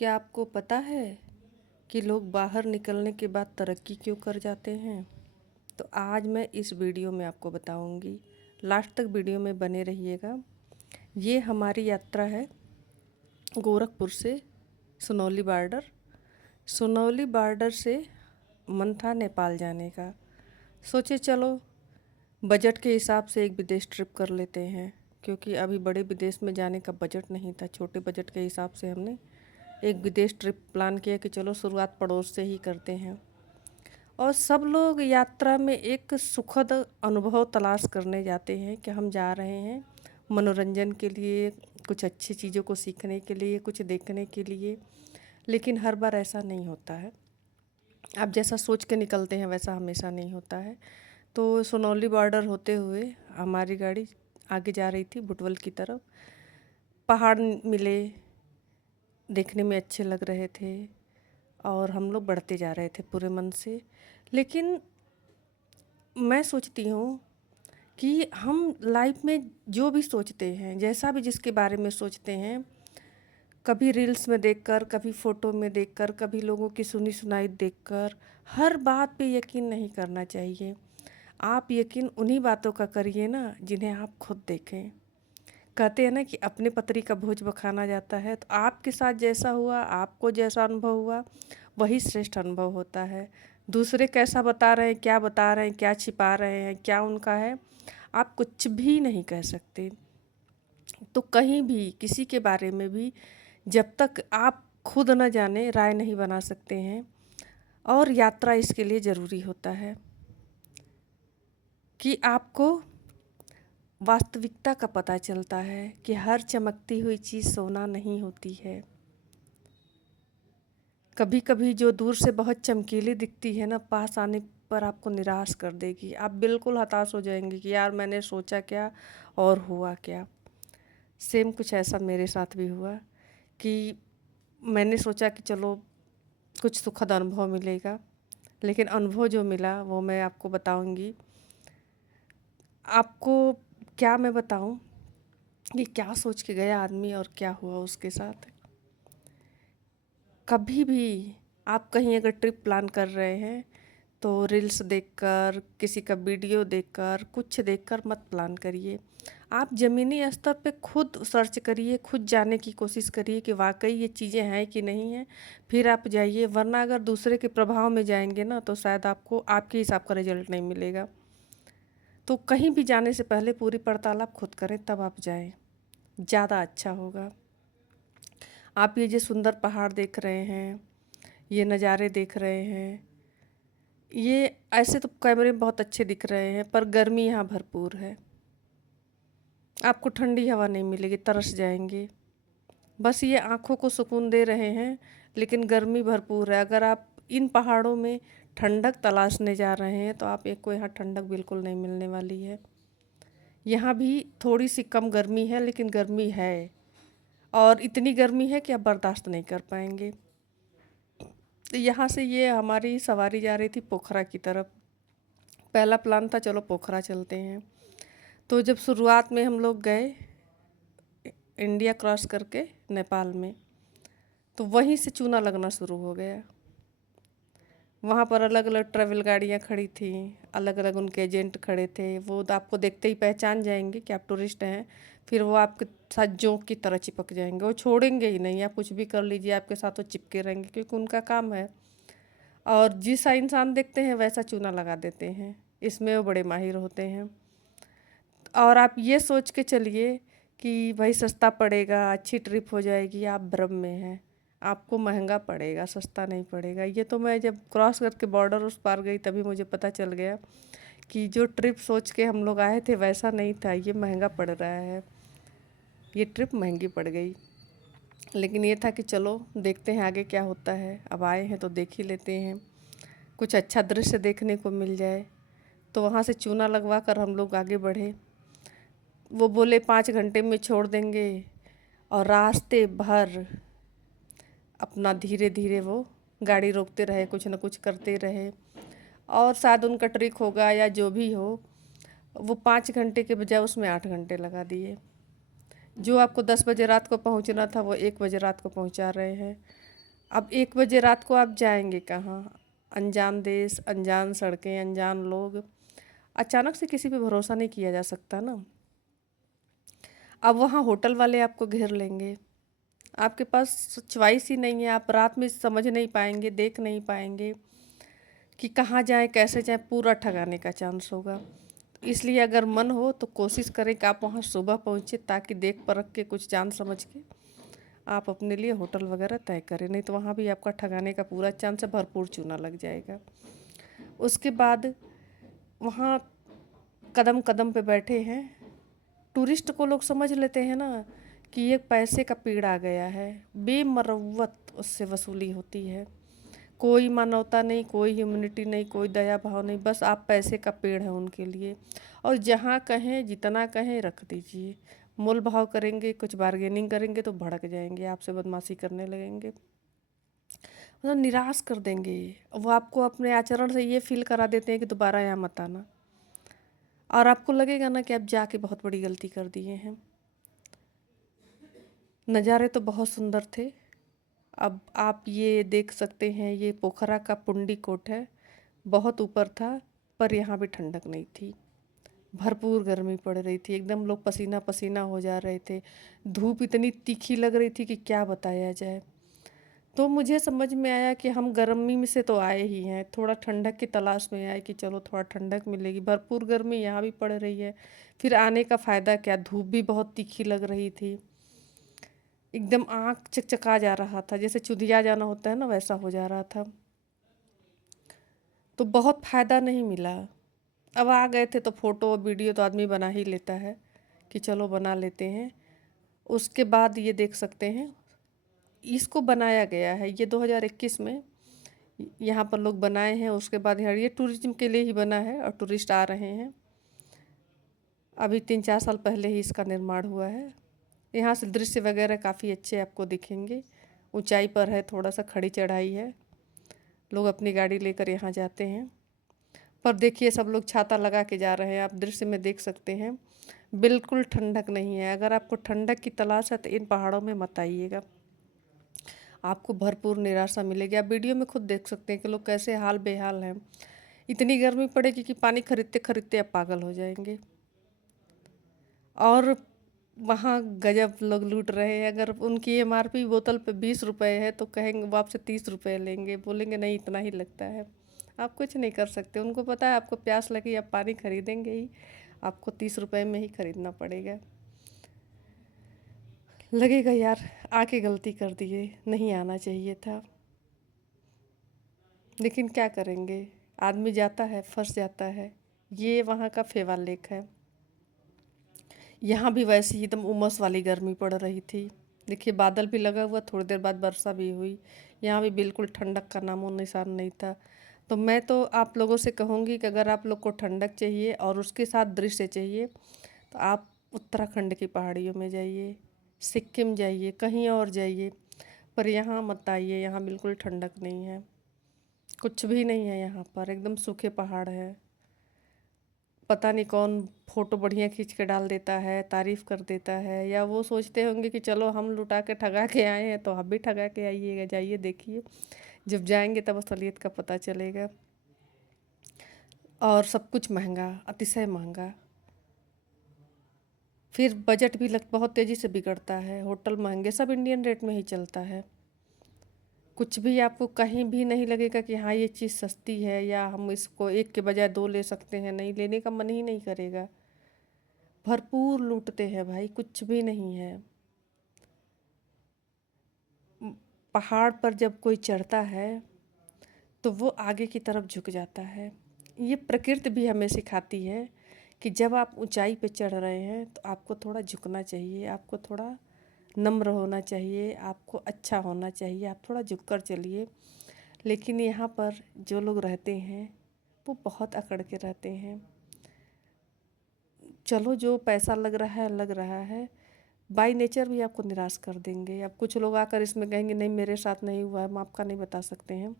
क्या आपको पता है कि लोग बाहर निकलने के बाद तरक्की क्यों कर जाते हैं? तो आज मैं इस वीडियो में आपको बताऊंगी। लास्ट तक वीडियो में बने रहिएगा। ये हमारी यात्रा है गोरखपुर से सुनौली बॉर्डर। सुनौली बॉर्डर से मन था नेपाल जाने का। सोचे चलो बजट के हिसाब से एक विदेश ट्रिप कर लेते हैं, क्योंकि अभी बड़े विदेश में जाने का बजट नहीं था। छोटे बजट के हिसाब से हमने एक विदेश ट्रिप प्लान किया कि चलो शुरुआत पड़ोस से ही करते हैं। और सब लोग यात्रा में एक सुखद अनुभव तलाश करने जाते हैं कि हम जा रहे हैं मनोरंजन के लिए, कुछ अच्छी चीज़ों को सीखने के लिए, कुछ देखने के लिए। लेकिन हर बार ऐसा नहीं होता है। आप जैसा सोच के निकलते हैं वैसा हमेशा नहीं होता है। तो सुनौली बॉर्डर होते हुए हमारी गाड़ी आगे जा रही थी बुटवल की तरफ। पहाड़ मिले, देखने में अच्छे लग रहे थे और हम लोग बढ़ते जा रहे थे पूरे मन से। लेकिन मैं सोचती हूँ कि हम लाइफ में जो भी सोचते हैं, जैसा भी जिसके बारे में सोचते हैं, कभी रील्स में देखकर, कभी फ़ोटो में देखकर, कभी लोगों की सुनी सुनाई देखकर, हर बात पे यकीन नहीं करना चाहिए। आप यकीन उन्हीं बातों का करिए ना जिन्हें आप खुद देखें। कहते हैं ना कि अपने पतरी का भोज बखाना जाता है। तो आपके साथ जैसा हुआ, आपको जैसा अनुभव हुआ, वही श्रेष्ठ अनुभव होता है। दूसरे कैसा बता रहे हैं, क्या बता रहे हैं, क्या छिपा रहे हैं, क्या उनका है, आप कुछ भी नहीं कह सकते। तो कहीं भी किसी के बारे में भी जब तक आप खुद न जाने राय नहीं बना सकते हैं। और यात्रा इसके लिए ज़रूरी होता है कि आपको वास्तविकता का पता चलता है कि हर चमकती हुई चीज़ सोना नहीं होती है। कभी कभी जो दूर से बहुत चमकीली दिखती है ना, पास आने पर आपको निराश कर देगी। आप बिल्कुल हताश हो जाएंगे कि यार मैंने सोचा क्या और हुआ क्या। सेम कुछ ऐसा मेरे साथ भी हुआ कि मैंने सोचा कि चलो कुछ सुखद अनुभव मिलेगा, लेकिन अनुभव जो मिला वो मैं आपको बताऊंगी। आपको क्या मैं बताऊं कि क्या सोच के गया आदमी और क्या हुआ उसके साथ। कभी भी आप कहीं अगर ट्रिप प्लान कर रहे हैं तो रील्स देखकर, किसी का वीडियो देखकर, कुछ देखकर मत प्लान करिए। आप ज़मीनी स्तर पे खुद सर्च करिए, खुद जानने की कोशिश करिए कि वाकई ये चीज़ें हैं कि नहीं हैं, फिर आप जाइए। वरना अगर दूसरे के प्रभाव में जाएंगे ना तो शायद आपको आपके हिसाब का रिजल्ट नहीं मिलेगा। तो कहीं भी जाने से पहले पूरी पड़ताल आप खुद करें, तब आप जाएं, ज़्यादा अच्छा होगा। आप ये जो सुंदर पहाड़ देख रहे हैं, ये नज़ारे देख रहे हैं, ये ऐसे तो कैमरे में बहुत अच्छे दिख रहे हैं, पर गर्मी यहाँ भरपूर है। आपको ठंडी हवा नहीं मिलेगी, तरस जाएंगे। बस ये आँखों को सुकून दे रहे हैं, लेकिन गर्मी भरपूर है। अगर आप इन पहाड़ों में ठंडक तलाशने जा रहे हैं तो आप एक को यहाँ ठंडक बिल्कुल नहीं मिलने वाली है। यहाँ भी थोड़ी सी कम गर्मी है, लेकिन गर्मी है, और इतनी गर्मी है कि आप बर्दाश्त नहीं कर पाएंगे। तो यहाँ से ये हमारी सवारी जा रही थी पोखरा की तरफ। पहला प्लान था चलो पोखरा चलते हैं। तो जब शुरुआत में हम लोग गए इंडिया क्रॉस करके नेपाल में, तो वहीं से चूना लगना शुरू हो गया। वहाँ पर अलग अलग ट्रैवल गाड़ियाँ खड़ी थी, अलग अलग उनके एजेंट खड़े थे। वो तो आपको देखते ही पहचान जाएंगे कि आप टूरिस्ट हैं। फिर वो आपके साथ जोंक की तरह चिपक जाएंगे, वो छोड़ेंगे ही नहीं। आप कुछ भी कर लीजिए, आपके साथ वो चिपके रहेंगे, क्योंकि उनका काम है। और जैसा इंसान देखते हैं वैसा चूना लगा देते हैं, इसमें वो बड़े माहिर होते हैं। और आप ये सोच के चलिए कि भाई सस्ता पड़ेगा, अच्छी ट्रिप हो जाएगी, आप भ्रम में हैं। आपको महंगा पड़ेगा, सस्ता नहीं पड़ेगा। ये तो मैं जब क्रॉस करके बॉर्डर उस पार गई तभी मुझे पता चल गया कि जो ट्रिप सोच के हम लोग आए थे वैसा नहीं था, ये महंगा पड़ रहा है। ये ट्रिप महंगी पड़ गई। लेकिन ये था कि चलो देखते हैं आगे क्या होता है, अब आए हैं तो देख ही लेते हैं, कुछ अच्छा दृश्य देखने को मिल जाए। तो वहाँ से चूना लगवा कर हम लोग आगे बढ़े। वो बोले 5 घंटे में छोड़ देंगे, और रास्ते भर अपना धीरे धीरे वो गाड़ी रोकते रहे, कुछ न कुछ करते रहे। और शायद उनका ट्रिक होगा या जो भी हो, वो 5 घंटे के बजाय उसमें 8 घंटे लगा दिए। जो आपको 10 बजे रात को पहुंचना था वो 1 बजे रात को पहुंचा रहे हैं। अब 1 बजे रात को आप जाएंगे कहाँ? अनजान देश, अनजान सड़कें, अनजान लोग। अचानक से किसी पे भरोसा नहीं किया जा सकता ना। अब वहाँ होटल वाले आपको घेर लेंगे, आपके पास चॉइस ही नहीं है, आप रात में समझ नहीं पाएंगे, देख नहीं पाएंगे कि कहाँ जाएं, कैसे जाएं, पूरा ठगाने का चांस होगा। इसलिए अगर मन हो तो कोशिश करें कि आप वहाँ सुबह पहुँचे, ताकि देख परख के कुछ जान समझ के आप अपने लिए होटल वगैरह तय करें, नहीं तो वहाँ भी आपका ठगाने का पूरा चांस है, भरपूर चूना लग जाएगा। उसके बाद वहाँ कदम कदम पे बैठे हैं, टूरिस्ट को लोग समझ लेते हैं ना कि ये पैसे का पेड़ आ गया है, बेमरवत उससे वसूली होती है। कोई मानवता नहीं, कोई ह्यूमैनिटी नहीं, कोई दया भाव नहीं, बस आप पैसे का पेड़ है उनके लिए। और जहाँ कहें, जितना कहें रख दीजिए। मोल भाव करेंगे, कुछ बार्गेनिंग करेंगे तो भड़क जाएंगे, आपसे बदमाशी करने लगेंगे, मतलब निराश कर देंगे। वो आपको अपने आचरण से ये फील करा देते हैं कि दोबारा यहाँ मत आना, और आपको लगेगा ना कि आप जाके बहुत बड़ी गलती कर दिए हैं। नज़ारे तो बहुत सुंदर थे। अब आप ये देख सकते हैं, ये पोखरा का पुंडी कोट है, बहुत ऊपर था, पर यहाँ भी ठंडक नहीं थी, भरपूर गर्मी पड़ रही थी, एकदम लोग पसीना पसीना हो जा रहे थे, धूप इतनी तीखी लग रही थी कि क्या बताया जाए। तो मुझे समझ में आया कि हम गर्मी में से तो आए ही हैं, थोड़ा ठंडक की तलाश में आए कि चलो थोड़ा ठंडक मिलेगी, भरपूर गर्मी यहाँ भी पड़ रही है, फिर आने का फ़ायदा क्या, धूप भी बहुत तीखी लग रही थी, एकदम आँख चकचका जा रहा था, जैसे चुधिया जाना होता है ना, वैसा हो जा रहा था। तो बहुत फ़ायदा नहीं मिला। अब आ गए थे तो फ़ोटो वीडियो तो आदमी बना ही लेता है कि चलो बना लेते हैं। उसके बाद ये देख सकते हैं, इसको बनाया गया है, ये 2021 में यहाँ पर लोग बनाए हैं। उसके बाद ये टूरिज्म के लिए ही बना है और टूरिस्ट आ रहे हैं। अभी 3-4 साल पहले ही इसका निर्माण हुआ है। यहाँ से दृश्य वगैरह काफ़ी अच्छे आपको दिखेंगे। ऊंचाई पर है, थोड़ा सा खड़ी चढ़ाई है, लोग अपनी गाड़ी लेकर यहाँ जाते हैं। पर देखिए सब लोग छाता लगा के जा रहे हैं, आप दृश्य में देख सकते हैं, बिल्कुल ठंडक नहीं है। अगर आपको ठंडक की तलाश है तो इन पहाड़ों में मत आइएगा, आपको भरपूर निराशा मिलेगी। आप वीडियो में खुद देख सकते हैं कि लोग कैसे हाल बेहाल हैं। इतनी गर्मी पड़ेगी कि पानी खरीदते खरीदते आप पागल हो जाएंगे। और वहाँ गजब लोग लूट रहे हैं। अगर उनकी एमआरपी बोतल पे 20 रुपए है तो कहेंगे वो आपसे 30 रुपए लेंगे, बोलेंगे नहीं इतना ही लगता है। आप कुछ नहीं कर सकते, उनको पता है आपको प्यास लगी, आप पानी खरीदेंगे ही, आपको 30 रुपए में ही खरीदना पड़ेगा। लगेगा यार आके गलती कर दिए, नहीं आना चाहिए था, लेकिन क्या करेंगे, आदमी जाता है फंस जाता है। ये वहाँ का फेवा लेक है। यहाँ भी वैसे ही एकदम उमस वाली गर्मी पड़ रही थी। देखिए बादल भी लगा हुआ, थोड़ी देर बाद वर्षा भी हुई। यहाँ भी बिल्कुल ठंडक का नामो निशान नहीं था। तो मैं तो आप लोगों से कहूँगी कि अगर आप लोग को ठंडक चाहिए और उसके साथ दृश्य चाहिए तो आप उत्तराखंड की पहाड़ियों में जाइए, सिक्किम जाइए, कहीं और जाइए, पर यहाँ मत आइए, यहाँ बिल्कुल ठंडक नहीं है, कुछ भी नहीं है यहाँ पर, एकदम सूखे पहाड़ है। पता नहीं कौन फ़ोटो बढ़िया खींच के डाल देता है, तारीफ़ कर देता है, या वो सोचते होंगे कि चलो हम लुटा के ठगा के आए हैं तो आप भी ठगा के आइएगा, जाइए देखिए, जब जाएंगे तब असलियत का पता चलेगा। और सब कुछ महंगा, अतिशय महंगा, फिर बजट भी बहुत तेज़ी से बिगड़ता है, होटल महंगे, सब इंडियन रेट में ही चलता है। कुछ भी आपको कहीं भी नहीं लगेगा कि हाँ ये चीज़ सस्ती है या हम इसको एक के बजाय दो ले सकते हैं, नहीं, लेने का मन ही नहीं करेगा। भरपूर लूटते हैं भाई, कुछ भी नहीं है। पहाड़ पर जब कोई चढ़ता है तो वो आगे की तरफ झुक जाता है। ये प्रकृति भी हमें सिखाती है कि जब आप ऊंचाई पे चढ़ रहे हैं तो आपको थोड़ा झुकना चाहिए, आपको थोड़ा नम्र होना चाहिए, आपको अच्छा होना चाहिए, आप थोड़ा झुक कर चलिए। लेकिन यहाँ पर जो लोग रहते हैं वो बहुत अकड़ के रहते हैं। चलो जो पैसा लग रहा है, बाय नेचर भी आपको निराश कर देंगे। अब कुछ लोग आकर इसमें कहेंगे नहीं मेरे साथ नहीं हुआ है, हम आपका नहीं बता सकते हैं,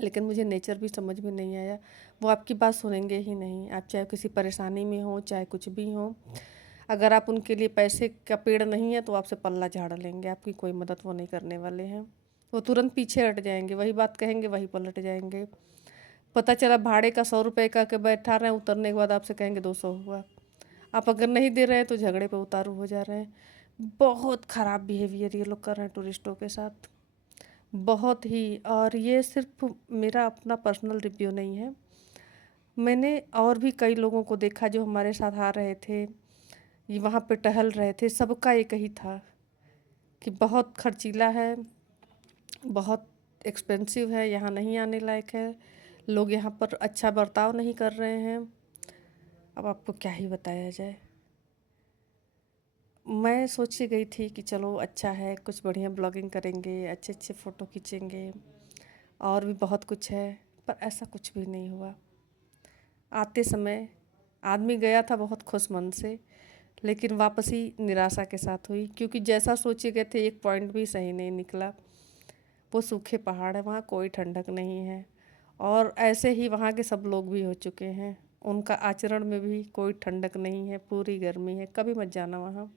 लेकिन मुझे नेचर भी समझ में नहीं आया। वो आपकी बात सुनेंगे ही नहीं, आप चाहे किसी परेशानी में हो, चाहे कुछ भी हो, अगर आप उनके लिए पैसे का पेड़ नहीं है तो आपसे पल्ला झाड़ लेंगे, आपकी कोई मदद वो नहीं करने वाले हैं। वो तुरंत पीछे हट जाएंगे, वही बात कहेंगे वही पलट जाएंगे। पता चला भाड़े का 100 रुपये का के बैठा रहे हैं, उतरने के बाद आपसे कहेंगे 200 हुआ। आप अगर नहीं दे रहे हैं तो झगड़े पे उतारू हो जा रहे हैं। बहुत ख़राब बिहेवियर ये लोग कर रहे हैं टूरिस्टों के साथ, बहुत ही। और ये सिर्फ मेरा अपना पर्सनल रिव्यू नहीं है, मैंने और भी कई लोगों को देखा जो हमारे साथ आ रहे थे, ये वहाँ पे टहल रहे थे, सबका एक ही था कि बहुत खर्चीला है, बहुत एक्सपेंसिव है, यहाँ नहीं आने लायक है, लोग यहाँ पर अच्छा बर्ताव नहीं कर रहे हैं। अब आपको क्या ही बताया जाए। मैं सोच के गई थी कि चलो अच्छा है, कुछ बढ़िया ब्लॉगिंग करेंगे, अच्छे अच्छे फ़ोटो खींचेंगे, और भी बहुत कुछ है, पर ऐसा कुछ भी नहीं हुआ। आते समय आदमी गया था बहुत खुश मन से, लेकिन वापसी निराशा के साथ हुई, क्योंकि जैसा सोचे गए थे एक पॉइंट भी सही नहीं निकला। वो सूखे पहाड़ है, वहाँ कोई ठंडक नहीं है, और ऐसे ही वहाँ के सब लोग भी हो चुके हैं, उनका आचरण में भी कोई ठंडक नहीं है, पूरी गर्मी है। कभी मत जाना वहाँ।